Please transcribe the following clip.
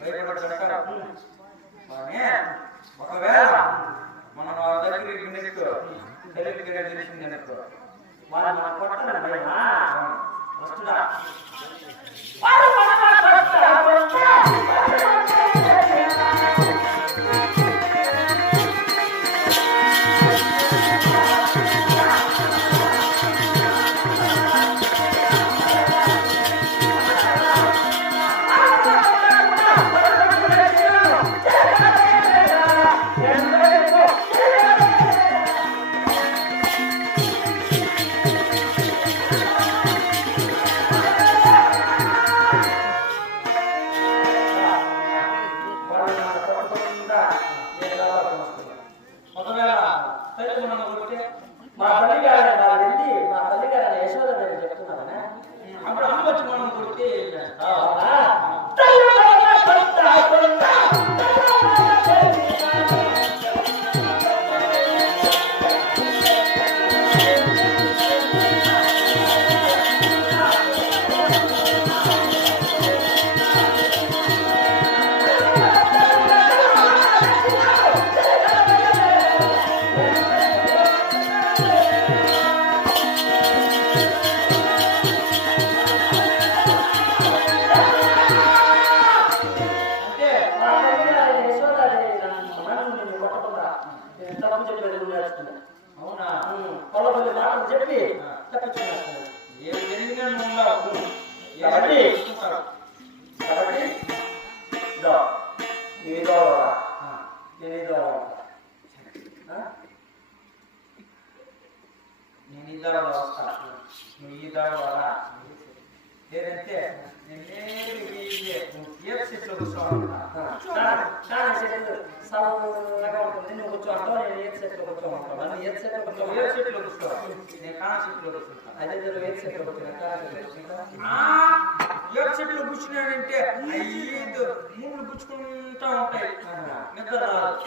భయపడతాడు ఒకవేళ మన దగ్గరికి నెక్కు తెలివికి తెలిసింది నెక్కు వాడు మన కొట్టని భయమా? వస్తుడా? తల్లి మనం కొడితే మా తల్లిగారు వాళ్ళు వెళ్ళి మా తల్లిగారు యశోద అప్పుడు అమ్మ వచ్చి మనం కొడితే అవునా? చెప్పి ఏం జరిగినా నువ్వు కాబట్టి కాబట్టి ఇదో ఇదో నేను ఇదో నేను ఈ వస్తా నువ్వు ఈ లేదంటే నేను ఉంటుంది నువ్వు కూర్చో అంటావు నేను ఏది సెట్లో కూర్చోమంటావు నన్ను ఏది సెట్లో నువ్వు ఏ కూర్చోమంటావు సీట్లో కూర్చో నేను కాణ సీట్లో కూర్చుంటా అదే మీరు ఏది సెట్లో కూర్చున్నా ఆ, ఏ సీట్లో కూర్చున్నాడంటే ఐదు మూడు గుచ్చుకుంటా ఉంటాయి. నిద్ర రాదు